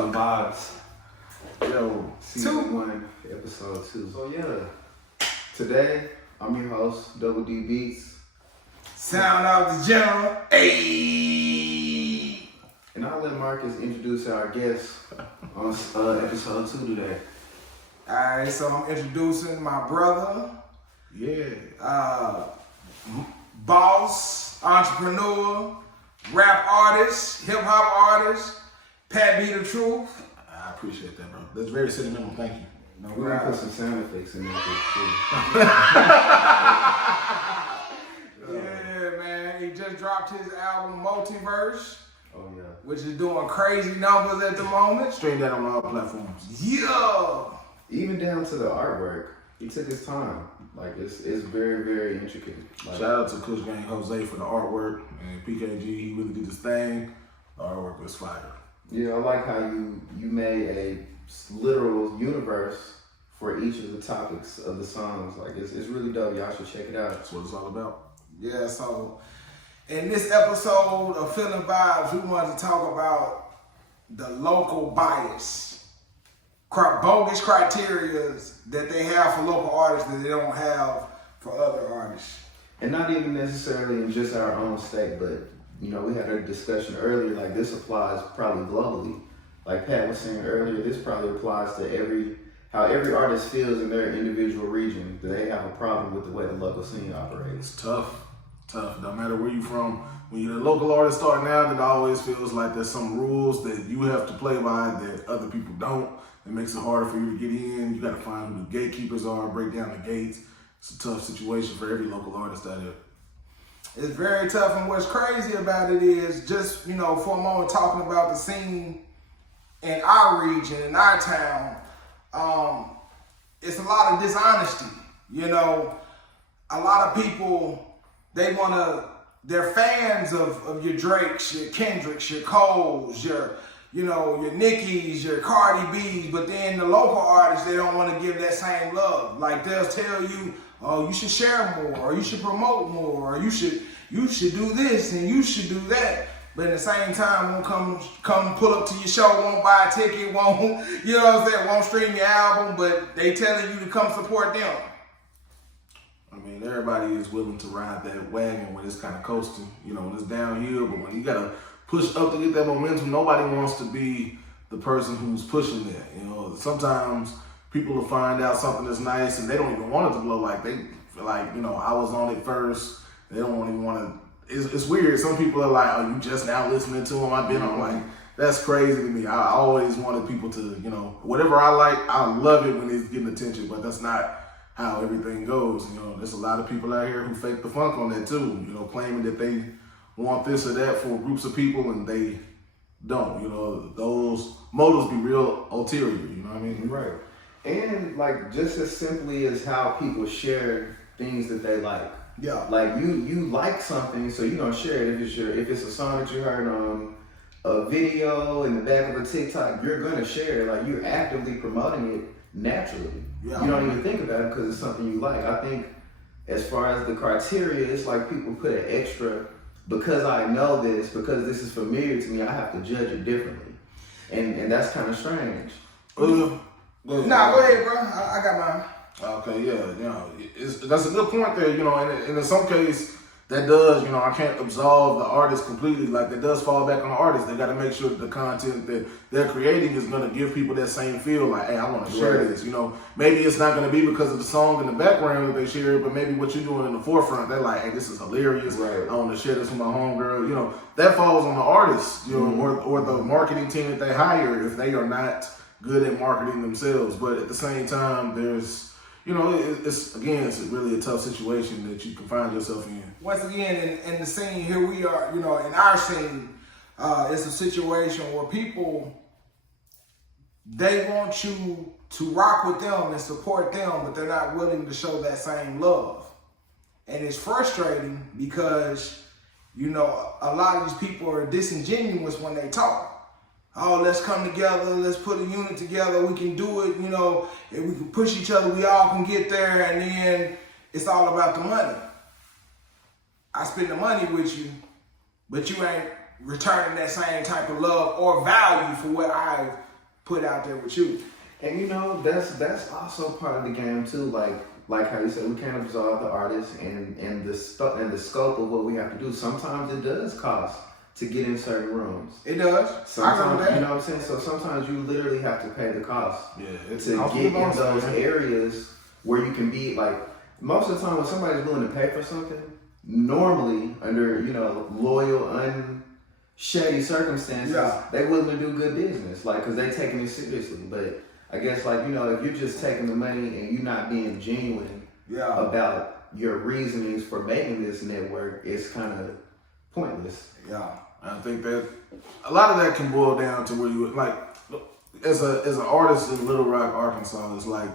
Feelin Vibez. Yo, Season 1, episode 2. So yeah, today I'm your host, Double D Beats. SoundOFFTheGeneral. Ayy. And I'll let Marcus introduce our guest on episode 2 today. Alright, so I'm introducing my brother. Boss, entrepreneur, rap artist, hip hop artist, Pat B the Truth. I appreciate that, bro. That's very sentimental. Thank you. No, we're gonna put some sound effects in there too. Yeah, man. He just dropped his album Multiverse. Oh yeah. Which is doing crazy numbers at the moment. Stream that on all platforms. Yeah. Even down to the artwork, he took his time. Like it's very, very intricate. Like, Shout out to Kush Gang Jose for the artwork, and PKG, he really did his thing. The artwork was fire. yeah, I like how you made a literal universe for each of the topics of the songs. Like it's really dope. Y'all should check it out. That's what it's all about. Yeah, so in this episode of Feelin Vibez, we wanted to talk about the local bias, bogus criteria that they have for local artists that they don't have for other artists. And not even necessarily in just our own state, but you know, we had a discussion earlier, like this applies probably globally. Like Pat was saying earlier, this probably applies to how every artist feels in their individual region, that they have a problem with the way the local scene operates. It's tough. No matter where you're from, when you're a local artist starting out, it always feels like there's some rules that you have to play by that other people don't. It makes it harder for you to get in. You got to find who the gatekeepers are, break down the gates. It's a tough situation for every local artist out here. It's very tough, and what's crazy about it is just, you know, for a moment talking about the scene in our region, in our town, it's a lot of dishonesty. You know, a lot of people, they're fans of your Drakes, your Kendricks, your Coles, your Nickis, your Cardi B's, but then the local artists, they don't want to give that same love. Like they'll tell you, oh, you should share more, or you should promote more, or you should do this and you should do that. But at the same time, won't come pull up to your show, won't buy a ticket, won't, you know what I'm saying, won't stream your album, but they telling you to come support them. I mean, everybody is willing to ride that wagon when it's kind of coasting, you know, when it's downhill, but when you got to push up to get that momentum, nobody wants to be the person who's pushing that. You know, sometimes people will find out something that's nice and they don't even want it to blow. Like they feel like, you know, I was on it first. They don't even want to. It's weird. Some people are like, oh, you just now listening to them. I've been on. Like, that's crazy to me. I always wanted people to, you know, whatever I like, I love it when it's getting attention, but that's not how everything goes. You know, there's a lot of people out here who fake the funk on that too, you know, claiming that they want this or that for groups of people and they don't. You know, those motives be real ulterior, you know what I mean? Right. And like just as simply as how people share things that they like. Yeah. Like you like something, so you're gonna share it. If it's a song that you heard on a video in the back of a TikTok, you're gonna share it. Like you're actively promoting it naturally. Yeah. You don't even think about it because it's something you like. I think as far as the criteria, it's like people put an extra, because I know this, because this is familiar to me, I have to judge it differently. And that's kind of strange. Go ahead, bro. I got mine. Okay, yeah, you know, that's a good point there, you know, and in some case, that does, you know, I can't absolve the artist completely, like that does fall back on the artist. They got to make sure that the content that they're creating is going to give people that same feel, like, hey, I want to share this, you know. Maybe it's not going to be because of the song in the background that they share, but maybe what you're doing in the forefront, they're like, hey, this is hilarious, right. I want to share this with my homegirl, you know. That falls on the artist, you know, or the marketing team that they hire if they are not good at marketing themselves. But at the same time, there's, you know, it's really a tough situation that you can find yourself in. Once again, in the scene, here we are, you know, in our scene, it's a situation where people, they want you to rock with them and support them, but they're not willing to show that same love. And it's frustrating because, you know, a lot of these people are disingenuous when they talk. Oh, let's come together, let's put a unit together, we can do it, you know, if we can push each other, we all can get there, and then it's all about the money. I spend the money with you, but you ain't returning that same type of love or value for what I've put out there with you. And you know, that's also part of the game too. Like how you said, we can't absolve the artist and the scope of what we have to do. Sometimes it does cost to get in certain rooms. It does. Sometimes, you know what I'm saying? So sometimes you literally have to pay the cost to get in those areas where you can be like, most of the time when somebody's willing to pay for something, normally under, you know, loyal, unshady circumstances, they willing to do good business, like, cause they taking it seriously. But I guess, like, you know, if you're just taking the money and you're not being genuine about your reasonings for making this network, it's kind of pointless. Yeah, I think that a lot of that can boil down to where you like, as an artist in Little Rock, Arkansas, it's like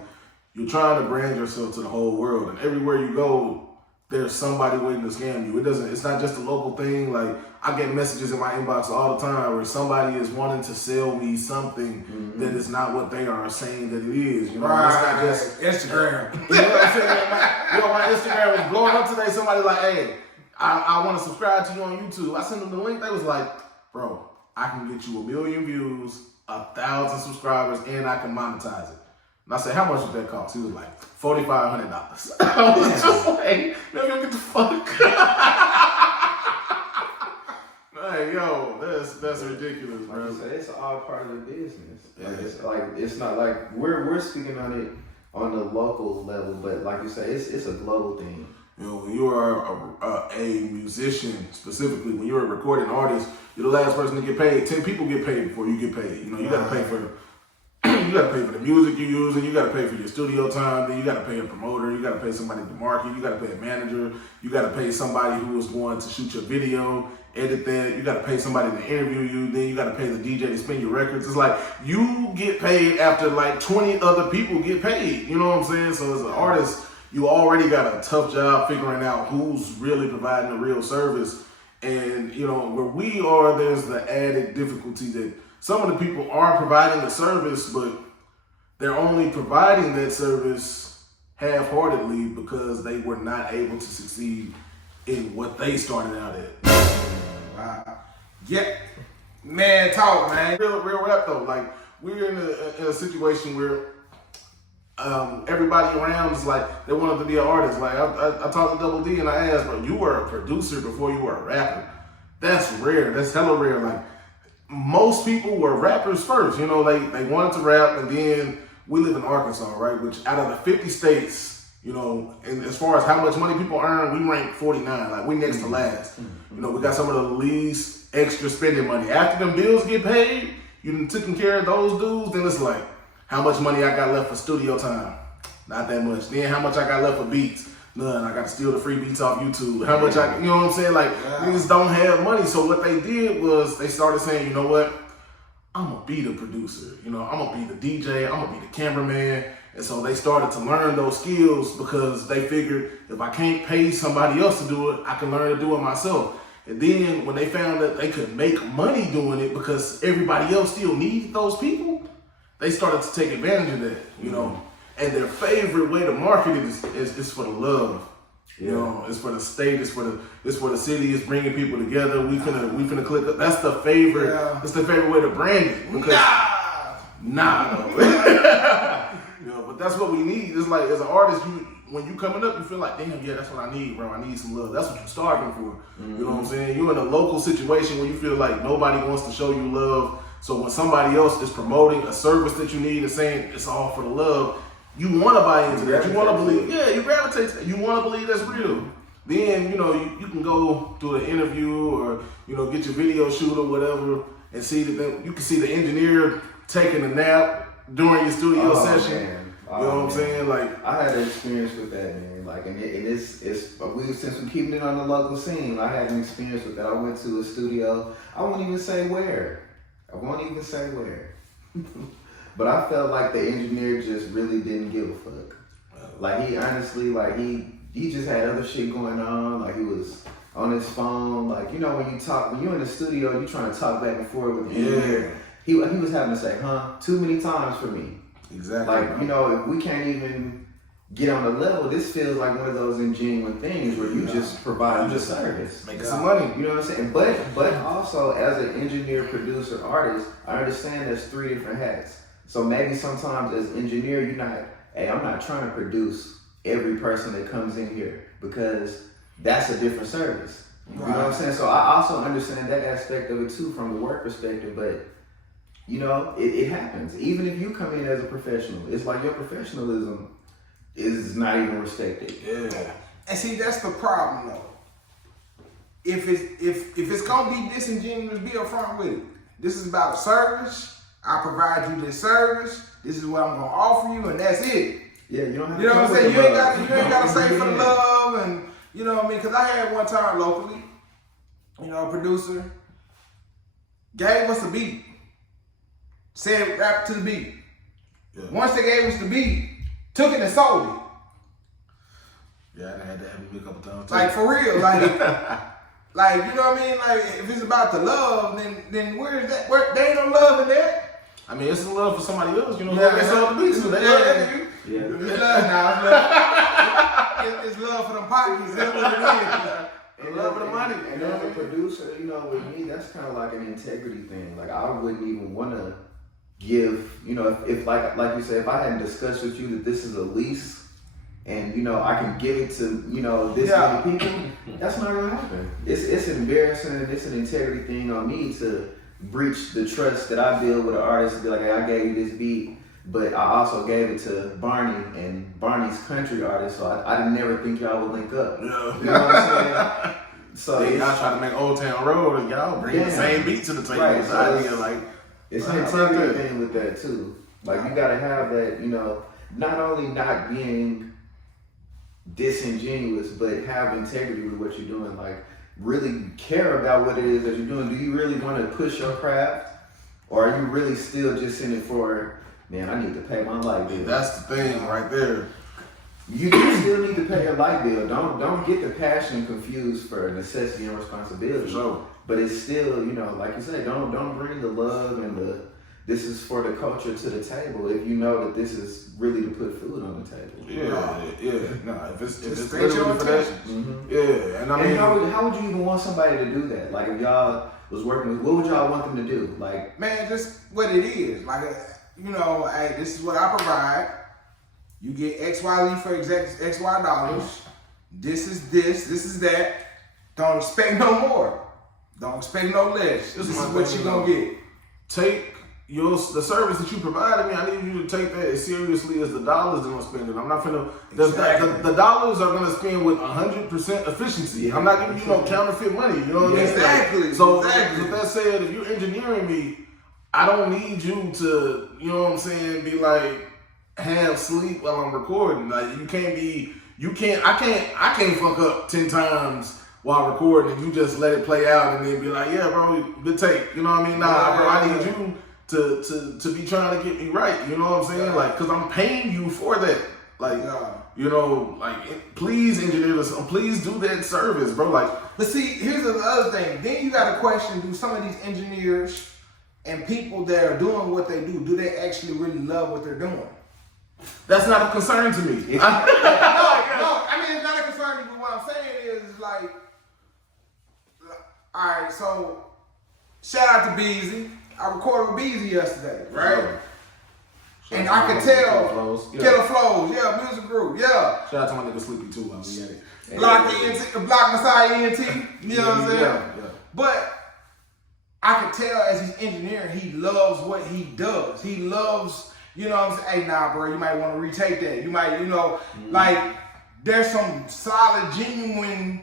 you're trying to brand yourself to the whole world, and everywhere you go, there's somebody waiting to scam you. It's not just a local thing. Like, I get messages in my inbox all the time where somebody is wanting to sell me something that is not what they are saying that it is. You know, it's not just Instagram. You know what I'm saying? My Instagram was blowing up today. Somebody like, hey, I want to subscribe to you on YouTube. I sent them the link. They was like, bro, I can get you 1 million views, 1,000 subscribers, and I can monetize it. And I said, how much would that cost? He was like, $4,500. I was just like, no, you get the fuck. Hey, yo, that's ridiculous, bro. Like I said, it's all part of the business. It's not like we're speaking on it on the local level, but like you say, it's a global thing. You know, when you are a musician, specifically, when you're a recording artist, you're the last person to get paid. 10 people get paid before you get paid. You know, you got to pay for the music you use, and you got to pay for your studio time. Then you got to pay a promoter. You got to pay somebody to market. You got to pay a manager. You got to pay somebody who is going to shoot your video, edit that. You got to pay somebody to interview you. Then you got to pay the DJ to spin your records. It's like you get paid after like 20 other people get paid. You know what I'm saying? So as an artist, you already got a tough job figuring out who's really providing the real service. And, you know, where we are, there's the added difficulty that some of the people are providing the service, but they're only providing that service half-heartedly because they were not able to succeed in what they started out at. Wow. Yeah. Man, talk, man. Real rap, though. Like, we're in a situation where everybody around is like, they wanted to be an artist. Like, I talked to Double D and I asked, bro, you were a producer before you were a rapper. That's rare. That's hella rare. Like, most people were rappers first. You know, they wanted to rap, and then we live in Arkansas, right? Which out of the 50 states, you know, and as far as how much money people earn, we rank 49. Like, we next to last. You know, we got some of the least extra spending money. After them bills get paid, you done taking care of those dudes, then it's like, how much money I got left for studio time? Not that much. Then how much I got left for beats? None. I got to steal the free beats off YouTube. How much you know what I'm saying? Like, niggas don't have money. So what they did was they started saying, you know what? I'm going to be the producer. You know, I'm going to be the DJ. I'm going to be the cameraman. And so they started to learn those skills because they figured if I can't pay somebody else to do it, I can learn to do it myself. And then when they found that they could make money doing it because everybody else still needed those people, they started to take advantage of that, you know. And their favorite way to market it is for the love. You know, it's for the state, it's for the city, it's bringing people together. We finna click up. That's the favorite. That's the favorite way to brand it. Because, nah. You know, but that's what we need. It's like, as an artist, when you coming up, you feel like, damn, yeah, that's what I need, bro. I need some love. That's what you're starving for. You know what I'm saying? You're in a local situation where you feel like nobody wants to show you love. So when somebody else is promoting a service that you need and saying it's all for the love, you want to buy into that. You want to believe, you gravitate to that. You want to believe that's real. Then, you know, you can go do an interview or, you know, get your video shoot or whatever and see that you can see the engineer taking a nap during your studio session. Man. You know what I'm saying? Like, I had an experience with that, man. Like, and it's since we're keeping it on the local scene, I had an experience with that. I went to a studio. I won't even say where. But I felt like the engineer just really didn't give a fuck. Like, he honestly, like, he just had other shit going on. Like, he was on his phone. Like, you know, when you're in the studio, you're trying to talk back and forth with the engineer. He was having to say, too many times for me. Exactly. Like, you know, if we can't even get on the level, this feels like one of those ingenuine things where you just provide the service. Making some money. You know what I'm saying? But also, as an engineer, producer, artist, I understand there's 3 different hats. So maybe sometimes as engineer, I'm not trying to produce every person that comes in here because that's a different service. You know what I'm saying? So I also understand that aspect of it too from the work perspective, but you know, it happens. Even if you come in as a professional, it's like your professionalism is not even respected. Yeah. And see, that's the problem though. If it's gonna be disingenuous, be upfront with it. This is about a service. I provide you this service. This is what I'm gonna offer you, and that's it. Yeah, you don't have to. You know what I'm saying? You ain't gotta say for the Yeah. love, and you know what I mean? Because I had one time locally, you know, a producer gave us a beat, said rap to the beat. Yeah. Once they gave us the beat, took it and sold it. Yeah, I had that happen to me a couple times. Like for real, like you know what I mean? Like if it's about the love, then where is that? Where they ain't no love in there. I mean, it's in love for somebody else, you know. Yeah, They sell the beats, so they love that nigga. Yeah. It's love now. It's love for them pockets. That's what it is. They love for the money. And as a producer, you know, with me, that's kind of like an integrity thing. Like I wouldn't even want to give, you know, if like you said, if I hadn't discussed with you that this is a lease and, you know, I can give it to, you know, this many people, that's not going to happen. It's embarrassing and it's an integrity thing on me to breach the trust that I build with an artist and be like, hey, I gave you this beat, but I also gave it to Barney and Barney's country artist, so I didn't never think y'all would link up. Yeah. You know what I'm saying? So Then y'all try to make Old Town Road and y'all bring the same beat to the table. Right, so It's it's an integrity thing with that too. Like you gotta have that, you know, not only not being disingenuous, but have integrity with what you're doing. Like really care about what it is that you're doing. Do you really want to push your craft, or are you really still just in it for, man, I need to pay my light bill? That's the thing right there. You do still need to pay your light bill. Don't get the passion confused for necessity and responsibility. Sure. But it's still, you know, like you said, don't bring the love and this is for the culture to the table if you know that this is really to put food on the table. Yeah. No, if it's straight your literally for that. attention. Yeah, and I mean, and how would you even want somebody to do that? Like if y'all was working with, what would y'all want them to do? Like, Man, just what it is. Like, you know, hey, this is what I provide. You get XYZ for XY dollars. This is that. Don't expect no more. Don't expect no less. This is what you're gonna get. take the service that you provided me. I need you to take that as seriously as the dollars that I'm spending. I'm not finna. Exactly. The dollars are gonna spend with 100% efficiency. I'm not giving you no counterfeit money. You know what I mean? Exactly. So Exactly. with that said, if you're engineering me, I don't need you to, you know what I'm saying, be like have sleep while I'm recording. Like I can't fuck up 10 times while recording and you just let it play out and then be like, yeah, bro, good take. You know what I mean? Nah, bro, I need you to be trying to get me right. You know what I'm saying? Like, cause I'm paying you for that. Like, you know, like, please engineer this, please do that service, bro. Like, But see, here's the other thing. Then you got to question: do some of these engineers and people that are doing what they do they actually really love what they're doing? that's not a concern to me. No, I mean, it's not a concern to me, but what I'm saying is like, all right, so shout out to Beezy. I recorded with Beezy yesterday, right? And I could tell, Killer Flows, yeah, music group, yeah. Shout out to my nigga Sleepy too, while we at it. Block Messiah ENT, you know what I'm saying? Yeah. But I could tell as he's engineering, he loves what he does. He loves, you know what I'm saying? Hey, nah, bro, you might want to retake that. You might, you know, like, there's some solid, genuine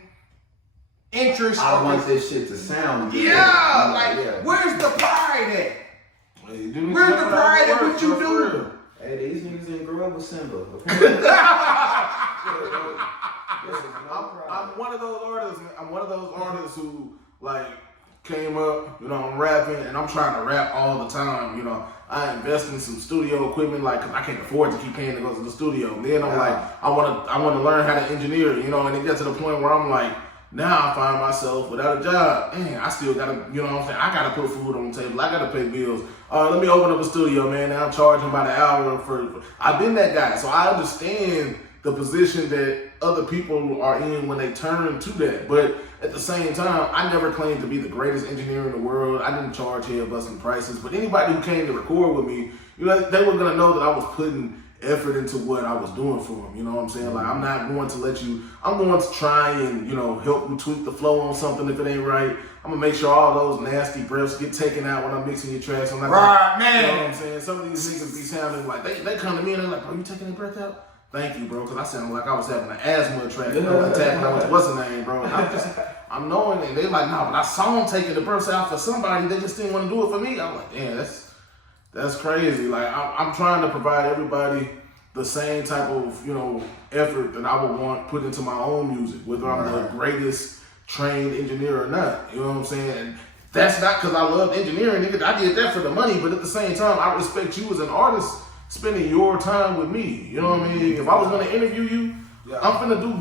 interest. I want this shit to sound good. Yeah, like, where's the pride at? Where's the pride in what you do? Hey, these niggas didn't grow up with Simba. I'm one of those artists. I'm one of those artists who like came up. You know, I'm rapping and I'm trying to rap all the time. You know, I invest in some studio equipment, like, cause I can't afford to keep paying to go to the studio. And then I'm like, I want to learn how to engineer. You know, and it gets to the point where I'm like, now I find myself without a job. Man, I still gotta, you know what I'm saying? I gotta put food on the table. I gotta pay bills. Let me open up a studio, man. Now I'm charging by the hour for. I've been that guy, so I understand the position that other people are in when they turn to that. But at the same time, I never claimed to be the greatest engineer in the world. I didn't charge head busting prices. But anybody who came to record with me, you know, they were gonna know that I was putting effort into what I was doing for them. You know what I'm saying? Like, I'm not going to let you. I'm going to try and, you know, help you tweak the flow on something if it ain't right. I'm gonna make sure all those nasty breaths get taken out when I'm mixing your tracks. I'm not right, man. You know man. what I'm saying? Some of these niggas be sounding like they come to me and they're like, "Bro, you taking that breath out?" Thank you, bro, because I sounded like I was having an asthma attack. What's the name, bro? I'm knowing it. They like, nah, but I saw him taking the breaths out for somebody. They just didn't want to do it for me. I'm like, damn, that's crazy. Like, I'm trying to provide everybody the same type of, you know, effort that I would want put into my own music, whether I'm the greatest trained engineer or not. You know what I'm saying? And that's not because I love engineering, nigga. I did that for the money, but at the same time, I respect you as an artist spending your time with me. You know what I mean? If I was gonna interview you, I'm gonna do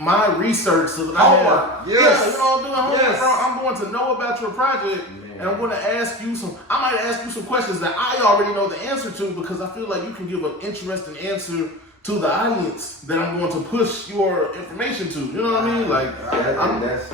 my research so that I have, you know what I'm doing? Homework, bro. I'm going to know about your project, and I'm going to ask you I might ask you some questions that I already know the answer to, because I feel like you can give an interesting answer to the audience that I'm going to push your information to. You know what I mean? Like, that's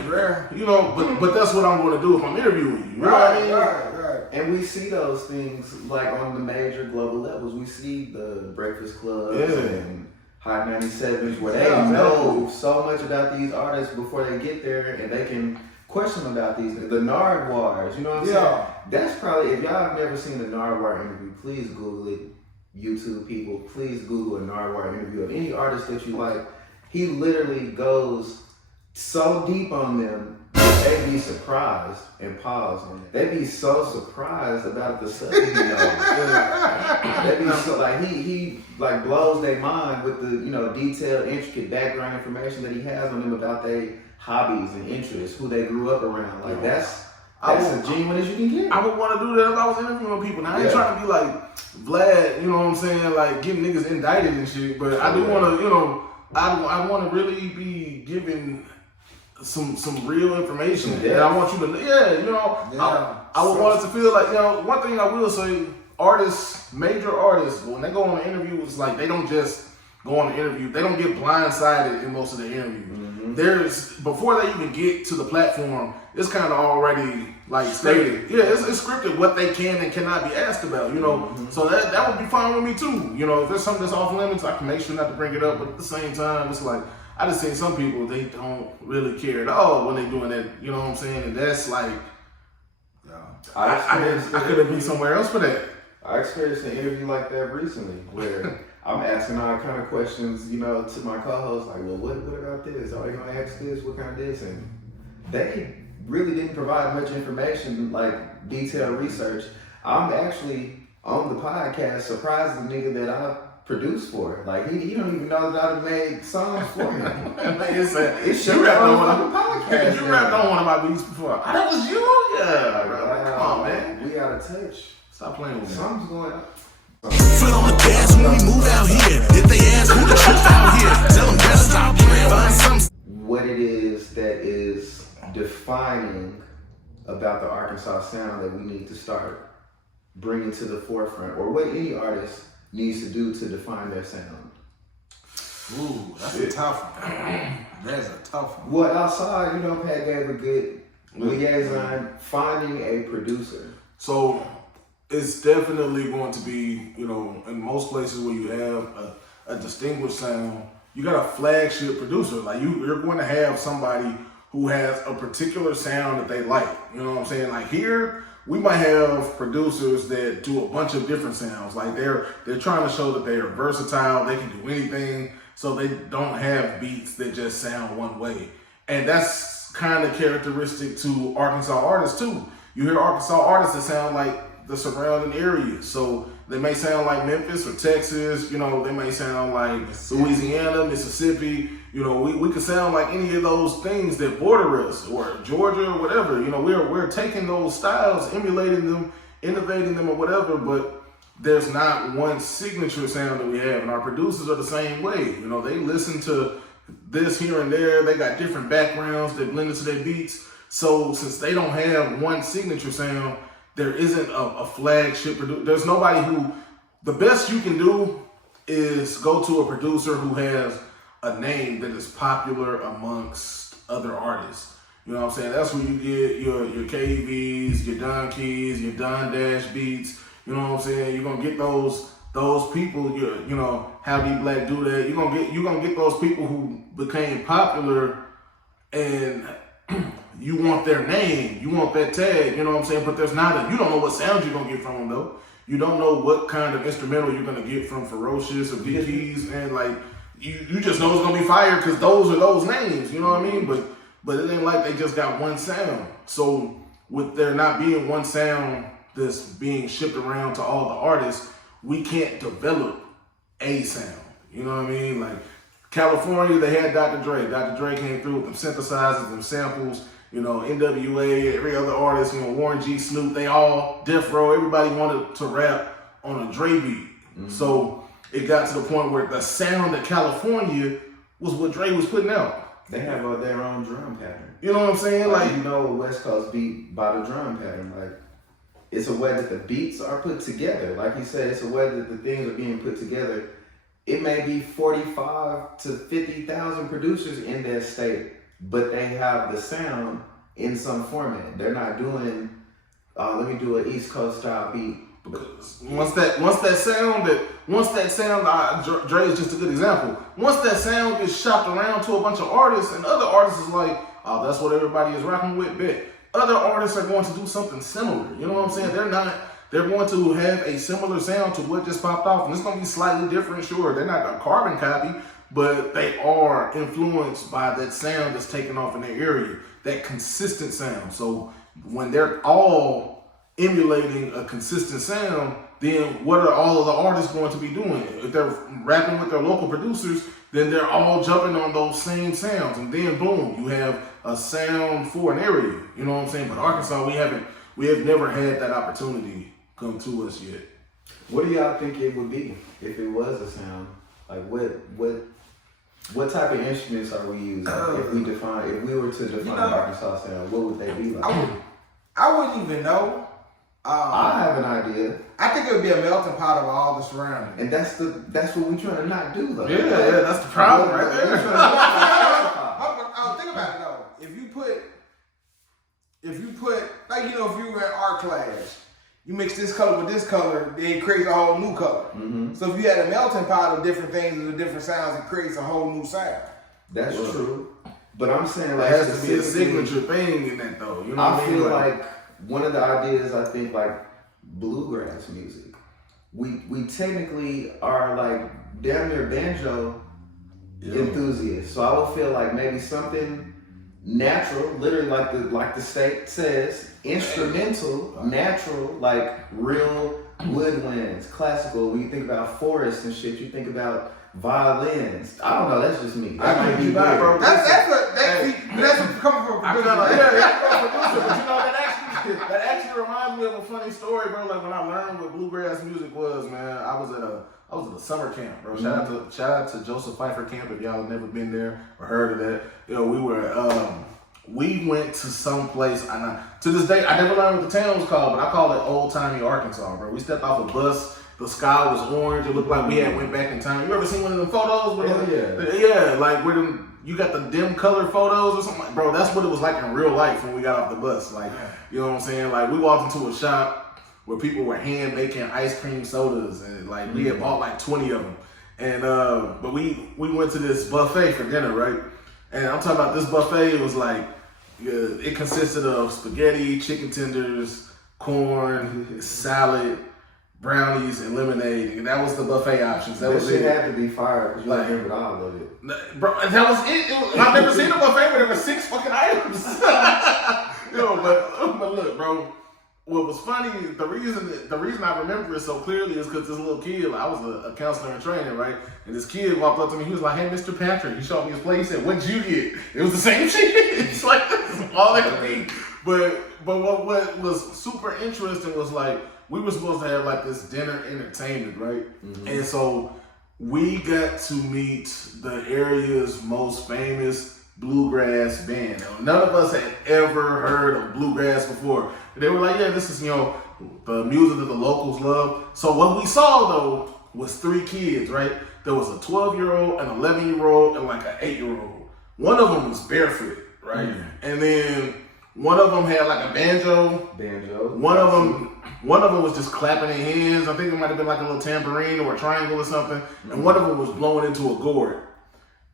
rare. You know, but that's what I'm going to do if I'm interviewing you. You know what I mean? Right. And we see those things like on the major global levels. We see the Breakfast Clubs and Hot 97s where they know so much about these artists before they get there, and they can question about these. The Nardwars, you know what I'm saying? That's probably, if y'all have never seen the Nardwar interview, please Google it. YouTube people, please Google a Nardwar interview of any artist that you like. He literally goes so deep on them, they'd be surprised and pause. They'd be so surprised about the stuff he knows. They'd be so like he like blows their mind with the, you know, detailed, intricate background information that he has on them about their hobbies and interests, who they grew up around. Like that's as genuine as you can get. I would want to do that if I was interviewing people. Now I ain't trying to be like Vlad, you know what I'm saying, like getting niggas indicted and shit. But I do want to, you know, I want to really be giving some real information. And I want you to, I would want it to feel like, you know, one thing I will say, artists, major artists, when they go on an interview, it's like they don't just go on an interview. They don't get blindsided in most of the interviews. There's, before they even get to the platform, it's kind of already like stated. Yeah, it's scripted what they can and cannot be asked about, you know. So that would be fine with me too. You know, if there's something that's off limits, I can make sure not to bring it up. But at the same time, it's like, I just seen some people, they don't really care at all when they doing that, you know what I'm saying? And that's like, I could have been somewhere else for that. I experienced an interview like that recently where I'm asking all kind of questions, you know, to my co-host, like, well, what about this? Are they gonna ask this? What kind of this? And they really didn't provide much information, like detailed research. I'm actually on the podcast surprised the nigga that I produced for. Like he don't even know that I've made songs for him. It's you rapped on one of podcast. You rapped on one of my beats before. That was you? Yeah, bro. Like, come on, man. We out of touch. Stop playing with me. Something's going on. Foot on the gas when we move out here. If they ask who the truth out here, tell them better stop playing. Find some. What it is that is defining about the Arkansas sound that we need to start bringing to the forefront, or what any artist needs to do to define their sound. Ooh, that's a tough one. That's a tough one. Well, outside, you know, Pat gave a good liaison, finding a producer. So it's definitely going to be, you know, in most places where you have a distinguished sound, you got a flagship producer. Like you're going to have somebody who has a particular sound that they like. You know what I'm saying? Like here, we might have producers that do a bunch of different sounds. Like they're trying to show that they are versatile, they can do anything, so they don't have beats that just sound one way. And that's kind of characteristic to Arkansas artists too. You hear Arkansas artists that sound like the surrounding areas. So they may sound like Memphis or Texas, you know, they may sound like Louisiana, Mississippi. You know, we could sound like any of those things that border us, or Georgia or whatever. You know, we're taking those styles, emulating them, innovating them or whatever, but there's not one signature sound that we have. And our producers are the same way. You know, they listen to this here and there. They got different backgrounds that blend into their beats. So since they don't have one signature sound, there isn't a flagship producer. There's nobody who, the best you can do is go to a producer who has a name that is popular amongst other artists. You know what I'm saying? That's where you get your KVs, your Don Keys, your Don Dash beats. You You know what I'm saying? You're gonna get those people. You know, how D Black do that. You're gonna get those people who became popular, and you want their name, you want that tag. You know what I'm saying? But you don't know what sound you're gonna get from them though. You don't know what kind of instrumental you're gonna get from Ferocious or VPs, and like you just know it's gonna be fire because those are those names. You know what I mean? But it ain't like they just got one sound. So with there not being one sound that's being shipped around to all the artists, we can't develop a sound. You know what I mean? Like California, they had Dr. Dre. Dr. Dre came through with them synthesizers, them samples. You know, NWA, every other artist, you know, Warren G, Snoop, they all, Death Row, everybody wanted to rap on a Dre beat. So it got to the point where the sound of California was what Dre was putting out. They have their own drum pattern. You know what I'm saying? Like you know a West Coast beat by the drum pattern. Like it's a way that the beats are put together. Like you said, it's a way that the things are being put together. It may be 45 to 50,000 producers in that state, but they have the sound in some format. They're not doing, let me do an East Coast style beat. Because once that sound, Dre is just a good example. Once that sound gets shopped around to a bunch of artists, and other artists is like, oh, that's what everybody is rocking with, bet. Other artists are going to do something similar. You know what I'm saying? They're going to have a similar sound to what just popped off, and it's going to be slightly different. Sure, they're not a carbon copy, but they are influenced by that sound that's taken off in their area, that consistent sound. So when they're all emulating a consistent sound, then what are all of the artists going to be doing? If they're rapping with their local producers, then they're all jumping on those same sounds, and then boom, you have a sound for an area. You know what I'm saying? But Arkansas, we have never had that opportunity come to us yet. What do y'all think it would be if it was a sound? Like what type of instruments are we using? If we were to define Arkansas sound, what would they be like? I wouldn't even know. I have an idea. I think it would be a melting pot of all the surroundings. And that's what we're trying to not do though. Yeah, that's the problem right there. Think about it though. If you put like if you were in art class, you mix this color with this color, then it creates a whole new color. Mm-hmm. So if you had a melting pot of different things and the different sounds, it creates a whole new sound. That's true. But I'm saying like it has to be a signature thing in that though. You know what I mean? I feel like one of the ideas, I think, like bluegrass music. We technically are like damn near banjo enthusiasts. So I would feel like maybe something natural, literally like the state says, instrumental, natural, like real woodwinds, classical. When you think about forests and shit, you think about violins. I don't know. That's just me. That might be weird. That's coming from a producer. But you know that actually reminds me of a funny story, bro. Like when I learned what bluegrass music was, man, I was at a summer camp, bro. Shout out to Joseph Pfeiffer Camp if y'all have never been there or heard of that. You know, we went to some place. To this day, I never learned what the town was called, but I call it Old Timey Arkansas, bro. We stepped off a bus. The sky was orange. It looked like we had went back in time. You ever seen one of them photos? Like where you got the dim color photos or something. Bro, that's what it was like in real life when we got off the bus. Like, you know what I'm saying? Like we walked into a shop where people were hand making ice cream sodas, and like we had bought like 20 of them. And but we went to this buffet for dinner, right? And I'm talking about this buffet. It was like it consisted of spaghetti, chicken tenders, corn, salad, brownies, and lemonade. And that was the buffet options. That was it. Had to be fire because you remembered all of it. Bro, that was it. I've never seen a buffet where there were 6 fucking items. But look, bro. What was funny, the reason I remember it so clearly is because this little kid, I was a counselor in training, right? And this kid walked up to me, he was like, "Hey, Mr. Patrick," he showed me his plate, he said, "What'd you get?" It was the same shit. It's like, this is all that could be. But what was super interesting was like, we were supposed to have like this dinner entertainment, right? Mm-hmm. And so we got to meet the area's most famous bluegrass band. None of us had ever heard of bluegrass before. They were like, yeah, this is, the music that the locals love. So what we saw though was 3 kids, right? There was a 12-year-old, an 11-year-old, and like an 8-year-old. One of them was barefoot, right? Mm-hmm. And then One of them had like a banjo. One of them was just clapping their hands. I think it might have been like a little tambourine or a triangle or something. And one of them was blowing into a gourd.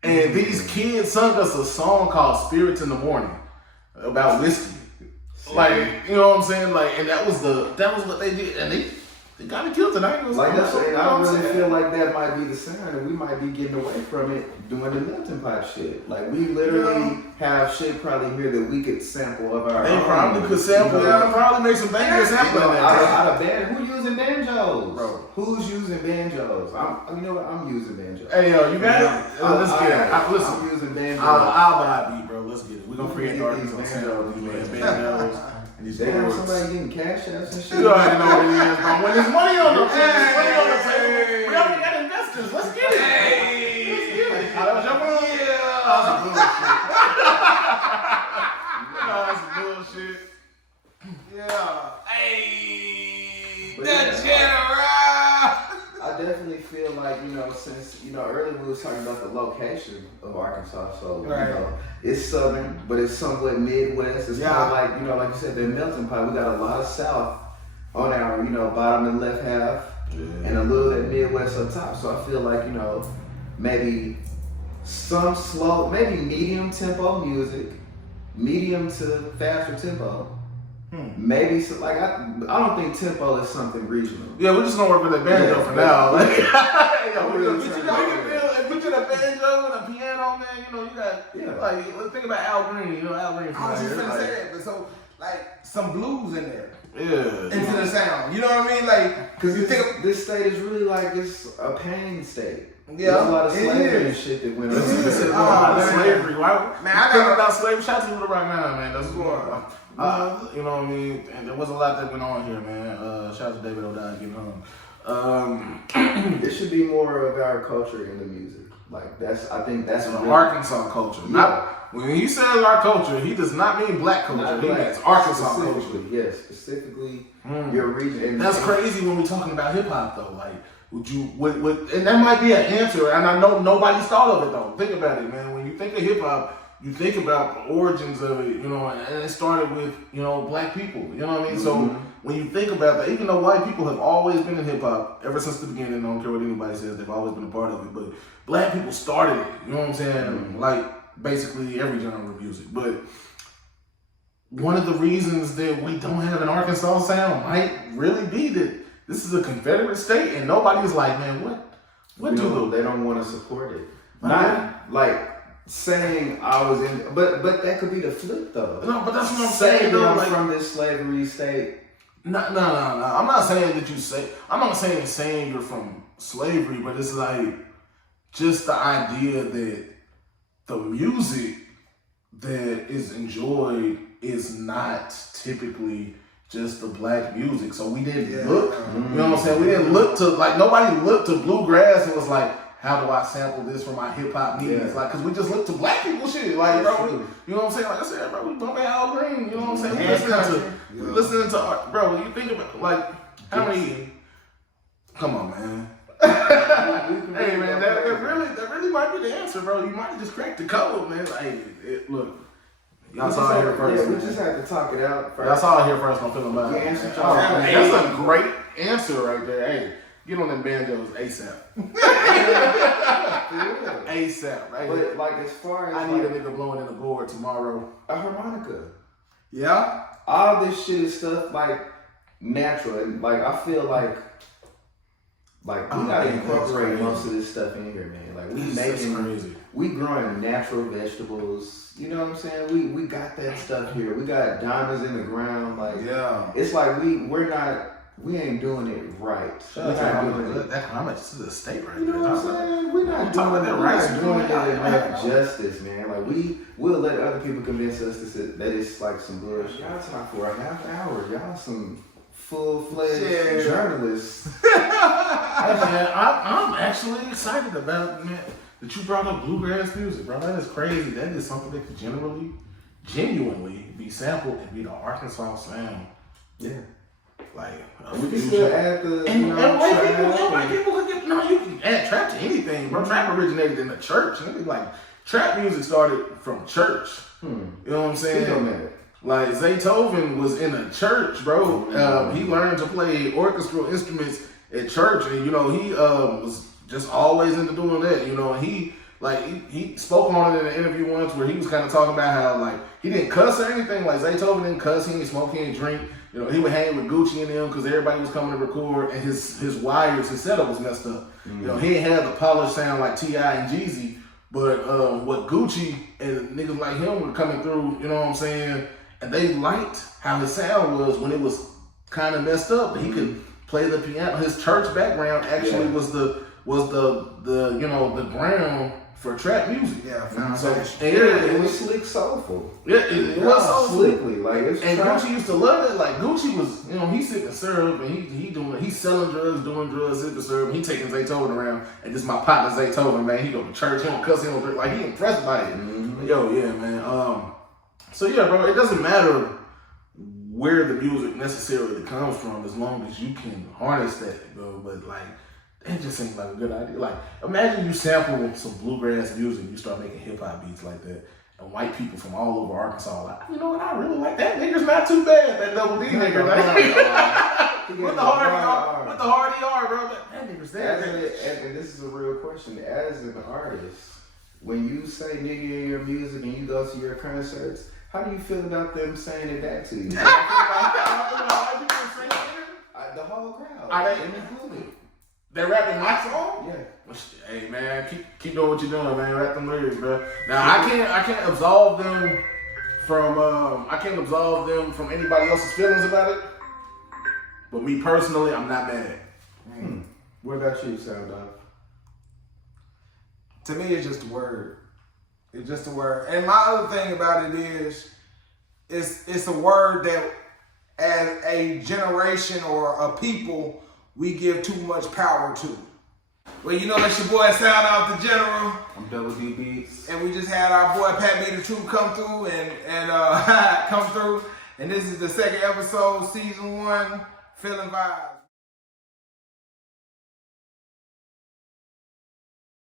And these kids sung us a song called "Spirits in the Morning" about whiskey. Like, you know what I'm saying? Like, and that was what they did, and they got me killed tonight. Like that's what I really feel like that might be the sound, and we might be getting away from it doing the melting pot shit. Like we literally have shit probably here that we could sample of our own. They probably could sample. They could probably make some bangers sample in there. Out of band, who using banjos? Bro, who's using banjos? You know what? I'm using banjos. Hey yo, you got it? Let's get it. Listen, I'm using banjos. I'll buy a beat, bro. Let's get it. We're gonna create artists on banjos. Damn, somebody getting cash apps and shit. You already know what it is, bro. When there's money on the table, we already got investors. Let's get it. Let's get it. That was your move? Yeah. That was bullshit. Yeah. Hey, But the yeah, general. I definitely feel like, since, earlier we was talking about the location of Arkansas, so, it's southern, but it's somewhat Midwest. It's kind of like, like you said, they're melting pot. We got a lot of South on our, bottom and left half, and a little bit Midwest up top. So I feel like, maybe some slow, maybe medium tempo music, medium to faster tempo. Maybe I don't think tempo is something regional. Yeah, we're just gonna work with the banjo for now. Like, if we get a banjo and a piano, man, you got like let's think about Al Green. Al Green. I was just gonna say that, but so like some blues in there. Yeah. Into the sound. You know what I mean? Like, because this state is really like it's a pain state. Yeah, there's a lot of slavery and shit that went on. Slavery. Why? Man, I got about slavery. Shout out to the right now, man. That's what. You know what I mean? And there was a lot that went on here, man. Shout out to David O'Donnell getting home. It should be more of our culture in the music. Like I think that's an Arkansas culture. Not when he says our culture, he does not mean black culture. He means Arkansas culture. Yes, specifically your region. That's crazy when we're talking about hip hop, though. Like, would and that might be an answer, and I know nobody's thought of it though. Think about it, man. When you think of hip hop, you think about the origins of it, and it started with, black people, you know what I mean? So when you think about that, even though white people have always been in hip hop ever since the beginning, I don't care what anybody says, they've always been a part of it, but black people started it, you know what I'm saying? Like basically every genre of music. But one of the reasons that we don't have an Arkansas sound might really be that this is a Confederate state and nobody's like, man, what do they don't want to support it. Not like saying I was in, but that could be the flip though. No, but that's what I'm saying. I'm from this slavery state. No. I'm not saying that I'm not saying you're from slavery, but it's like just the idea that the music that is enjoyed is not typically just the black music. So we didn't look, you know what I'm saying? We didn't look to, like, nobody looked to bluegrass and was like, how do I sample this for my hip hop needs? Like, cause we just look to black people shit. Like, bro, you know what I'm saying? Like I said, bro, we bumping Al Green. You know what I'm saying? We listening to art, bro. When you think about like how many? Come on, man. Hey, man, that really might be the answer, bro. You might have just cracked the code, man. Like, look. Y'all saw it here first. Yeah, we just had to talk it out first. Y'all saw it here first. I'm feeling bad. That's a great answer right there. Hey. Get on them banjos ASAP. ASAP, right? But like as far as I need a nigga blowing in the gourd tomorrow. A harmonica. Yeah. All this shit is stuff like natural, and like I feel like we gotta incorporate most of this stuff in here, man. Like we growing natural vegetables. You know what I'm saying? We got that stuff here. We got diamonds in the ground. Like it's like we ain't doing it right. How much is the state right there? You know what I'm saying? We're not doing it enough justice, man. Like we'll let other people convince us that it's like some bullshit. Y'all talk for a half hour. Y'all some full-fledged journalists. Hey man, I'm actually excited about that you brought up bluegrass music, bro. That is crazy. That is something that could genuinely be sampled and be the Arkansas sound. Yeah. Like we can still add the white people could get you can add trap to anything, bro. Trap originated in the church. Like trap music started from church. You know what I'm saying? Like Zaytoven was in a church, bro. He learned to play orchestral instruments at church, and you know he was just always into doing that. You know, and he spoke on it in an interview once where he was kind of talking about how like he didn't cuss or anything. Like Zaytoven didn't cuss, he didn't smoke, he didn't drink. You know, he would hang with Gucci and them because everybody was coming to record, and his wires, his setup was messed up. You know, he didn't have the polished sound like T.I. and Jeezy, but what Gucci and niggas like him were coming through, you know what I'm saying? And they liked how his sound was when it was kind of messed up, but he could play the piano. His church background actually was the you know the ground for trap music. Yeah, so it was slick soulful. Yeah, it was soulful. Slickly, like it's and Gucci used to love it. Like Gucci was, you know, he's sipping syrup and he's selling drugs, doing drugs, sipping syrup. And he taking Zaytoven around, and this is my partner Zaytoven, man. He go to church, he don't cuss, he don't drink. Like he impressed by it. Yo, yeah, man. So yeah, bro, it doesn't matter where the music necessarily comes from as long as you can harness that, bro. But like, it just seems like a good idea. Like, imagine you sample some bluegrass music and you start making hip hop beats like that. And white people from all over Arkansas like, you know what, I really like that nigga's not too bad, that Double D nigga. Like, what the hard ER, bro? That nigga's that. And this is a real question. As an artist, when you say nigga in your music and you go to your concerts, how do you feel about them saying it back to you? The whole crowd. Are they included? They rapping my song? Yeah. Hey man, keep doing what you're doing, man. Rap them lyrics, bro. Now I can't absolve them from anybody else's feelings about it. But me personally, I'm not mad. What about you, SoundOff? To me, it's just a word. It's just a word. And my other thing about it is, it's a word that as a generation or a people, we give too much power to. Well, you know, it's your boy SoundOFFTheGeneral. I'm Double D Beats. And we just had our boy Pat Meter 2 come through and come through. And this is the second episode, season 1, Feelin Vibez.